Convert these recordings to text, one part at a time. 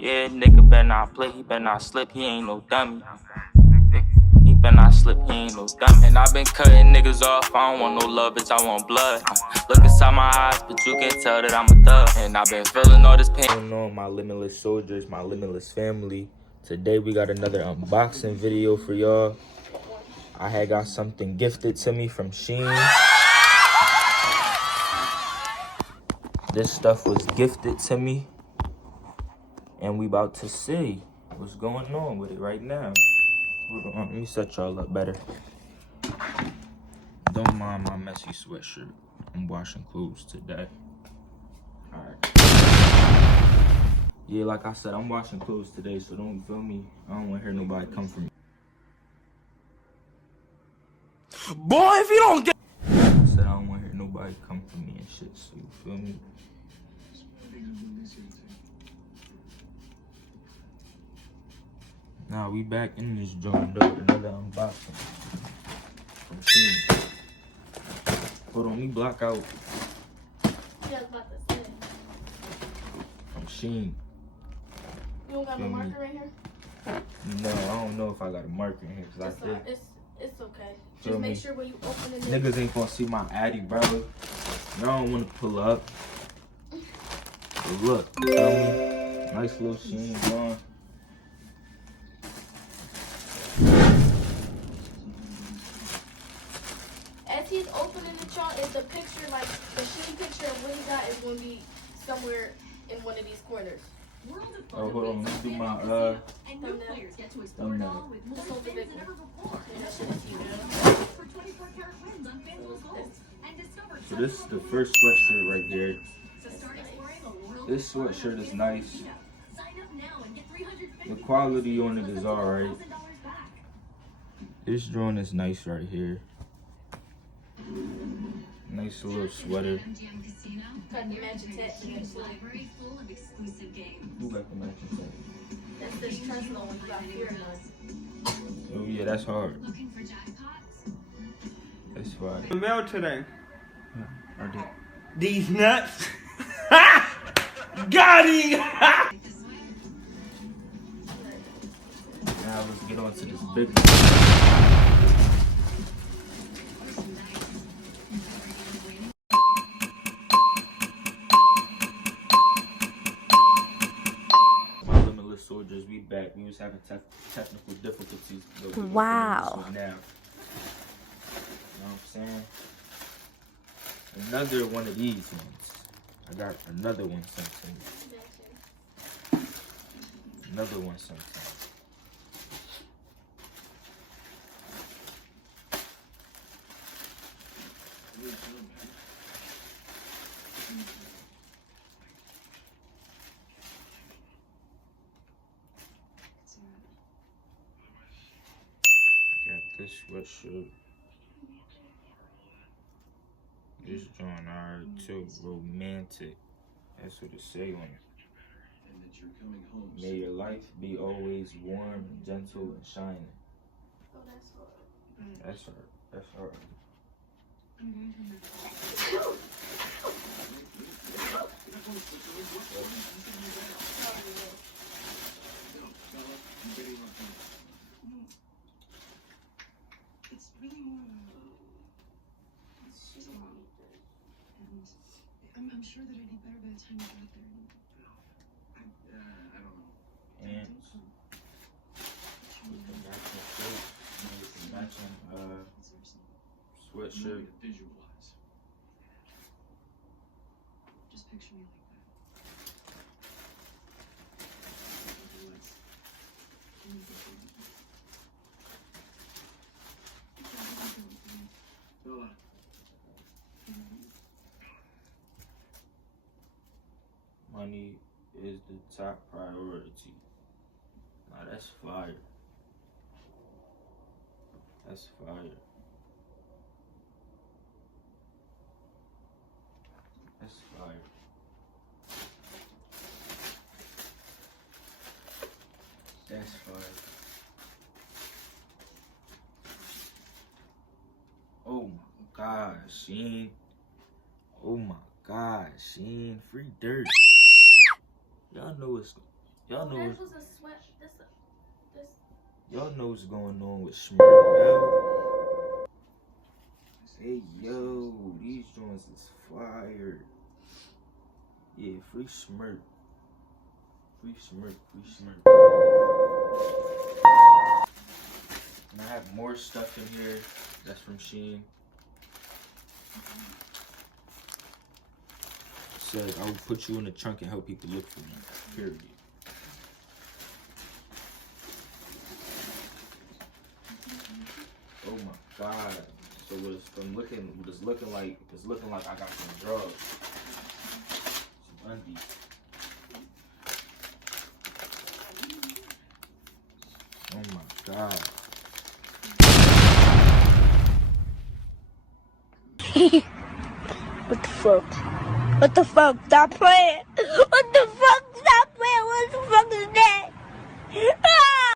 Yeah, nigga better not play, he better not slip, he ain't no dummy. He better not slip, he ain't no dummy. And I been cutting niggas off, I don't want no love, bitch, I want blood. Look inside my eyes, but you can tell that I'm a thug. And I been feeling all this pain. What's going on, my limitless soldiers, my limitless family? Today we got another unboxing video for y'all. I had got something gifted to me from SHEIN. This stuff was gifted to me, and we about to see what's going on with it right now. Let me set y'all up better. Don't mind my messy sweatshirt. I'm washing clothes today. Alright. Yeah, like I said, I'm washing clothes today, so don't feel me. I don't want to hear nobody come from me. Boy, if you don't get... I said I don't want to hear nobody come for me and shit, so you feel me? Nah, we back in this joint, though, another unboxing from SHEIN. Hold on, let me block out. Yeah, I was about to say. From SHEIN. You don't got no marker right here? No, I don't know if I got a marker in here, because I did. It's okay. Just make sure when you open it. Niggas ain't gonna see my addy, bro. Y'all don't wanna pull up. But look, you feel me? Nice little SHEIN on. As he's opening the chart, is the picture, like the SHEIN picture of what he got is gonna be somewhere in one of these corners. Oh, hold on, let's do my thumbnail. Thumbnail. Just hold the big one. So this is the first sweatshirt right here. This sweatshirt is nice. The quality on it is alright. This drawing is nice right here. Nice little sweater. Got the matching tattoo. Who got the matching tattoo? That's this personal one you got here. Oh yeah, that's hard. That's fine. The mail today. I did. These nuts. Got him. Now let's get on to this big one. My limitless soldiers, we back. We was having technical difficulties. Wow. Now, you know what I'm saying? Another one of these ones. I got another one sent to me. Another one sent to me. I got this sweatshirt. This joint alright too, romantic. That's what it say on it. May your life be always warm, gentle, and shining. Oh, that's hard. That's hard. That's hard. It's really more it's long. And I'm sure that I'd be better by the time you got there. I don't know. And with the matching shirt, and with the matching sweatshirt. Visualize. Just picture me like that. Money is the top priority. Now that's fire. That's fire. That's fire. That's fire. Oh my God, SHEIN. Oh my God, SHEIN. Free dirt. Y'all know it's Y'all know That what's, was a sweat. This. y'all know what's going on with Smurf, yo. Hey, yo, these joints is fire. Yeah, free Smurf. Free Smurf, free Smurf. And I have more stuff in here. That's from SHEIN. Says I will put you in the trunk and help people look for you. Period. Oh my God. So what it's looking like I got some drugs. Some undies. Oh my God. What the fuck? What the fuck? Stop playing! What the fuck? Stop playing! What the fuck is that? Ah!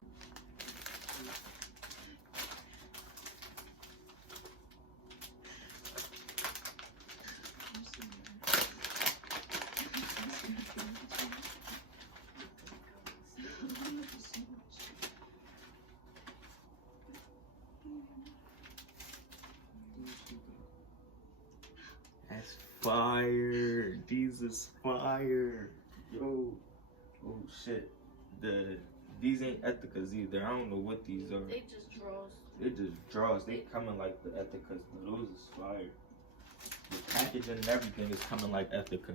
That's fire. These is fire. Yo. Oh shit. These ain't Ethicas either. I don't know what these are. They just draws. They just draws. They coming like the Ethicas, but those is fire. The packaging and everything is coming like Ethica.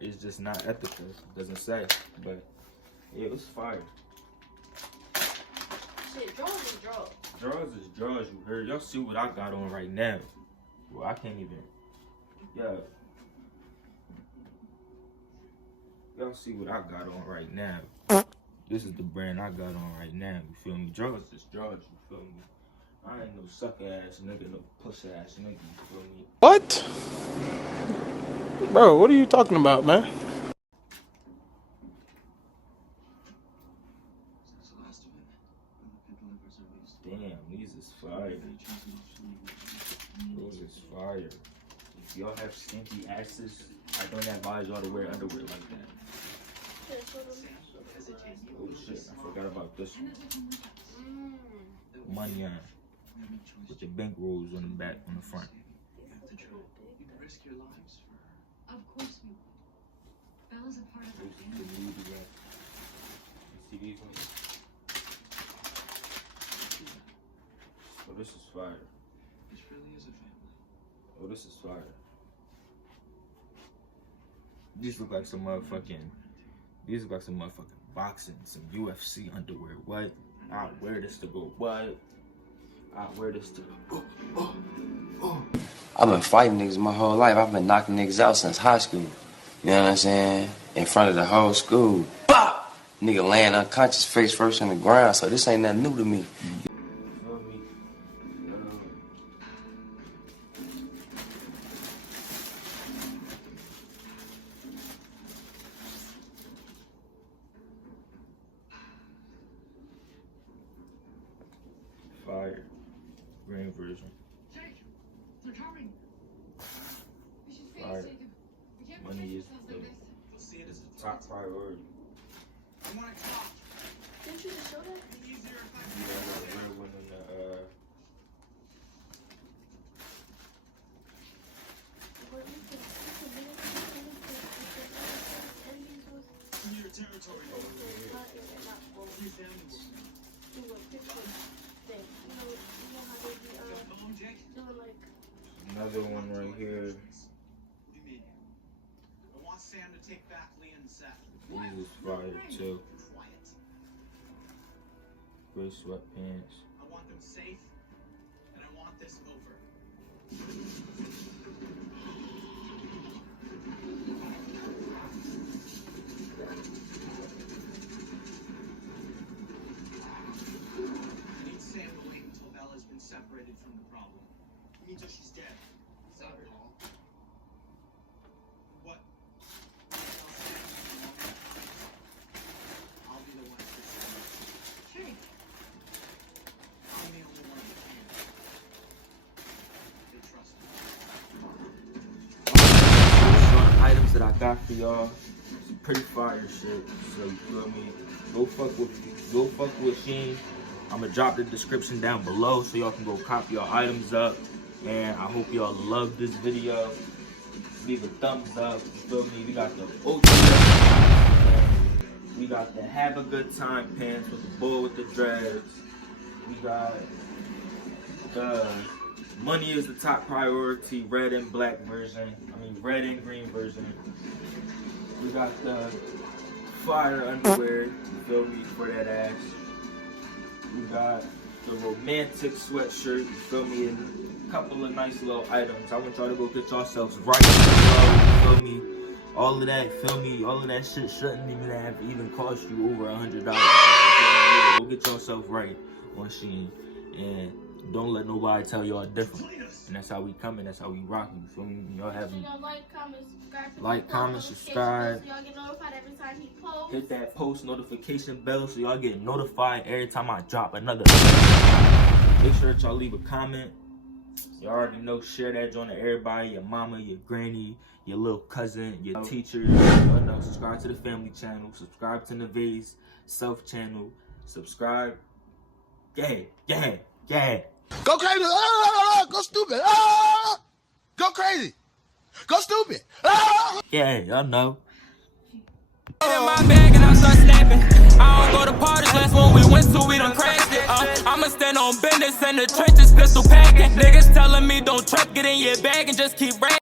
It's just not Ethica. It doesn't say. But yeah, it was fire. Shit, draws is draws. Draws is draws, you heard. Y'all see what I got on right now. Well, I can't even. Yeah. Y'all see what I got on right now. This is the brand I got on right now. You feel me? Draws is draws, you feel me? I ain't no sucker ass nigga, no pussy ass nigga, you feel me? What? Bro, what are you talking about, man? That's the last of it. When the people livers are released. Damn, these is fire. Those is fire. If y'all have skinty asses, I don't advise y'all to wear underwear like that. Oh shit, I forgot about this one. Money on. With the bank rolls on the back, on the front. You risk your lives for. Of course we would. Bella's a part of our This is family. the movie that. You see these ones? Oh, this is fire. It really is a family. Oh, this is fire. These look like some motherfucking. These look like some motherfucking boxing, some UFC underwear. What? I wear this to go. What? I wear this to go. I've been fighting niggas my whole life. I've been knocking niggas out since high school. You know what I'm saying? In front of the whole school. Bah! Nigga laying unconscious face first on the ground, so this ain't nothing new to me. You feel me? Fire. Green version. Jake, they're coming. We should Fire. face Jacob. We can't Money protect is ourselves the like this. You'll see it as a top priority. I want to talk. Didn't you just show that? It'd be easier if I Yeah, I got a red one in the in your territory. Your family. Come on, Jake. another one right here. What do you mean? I want Sam to take back Lee and Seth. These is fire too. Quiet. Gray sweatpants. I want them safe, and I want this over. I need Sam to wait until Bella's been separated from the problem. You mean till she's dead? Is that all? What? I'll be the one to fix it. Jake, I'm the only one who can. They trust me. Some items that I got for y'all. pretty fire shit. So you feel me? Go fuck with SHEIN. I'ma drop the description down below so y'all can go copy your items up. And I hope y'all love this video. Leave a thumbs up. You feel me? We got the OG. We got the Have a Good Time pants with the bull with the dreads. We got the Money is the Top Priority red and black version. I mean red and green version. We got the fire underwear, you feel me, for that ass. We got the romantic sweatshirt, you feel me, and a couple of nice little items. I want y'all to go get yourselves right below, you feel me. All of that, feel me, all of that shit shouldn't even cost you over $100. Go get yourself right on SHEIN. And don't let nobody tell y'all different. And that's how we coming, that's how we rocking, you feel me? Y'all have me. Like, comment, subscribe. So y'all get notified every time he posts. Hit that post notification bell so y'all get notified every time I drop another. Make sure that y'all leave a comment. You already know, share that joint to everybody, your mama, your granny, your little cousin, your teachers. Y'all know, subscribe to the family channel, subscribe to Nevaeh's self channel, subscribe. Yeah. Go crazy. Go stupid. Go crazy. Go stupid. Yeah, y'all know. In my bag and I start snapping. I don't go to parties, last one we went to, we done crashed it. I'ma stand on business in the trenches, pistol packing. Niggas telling me don't trip, get in your bag and just keep rapping.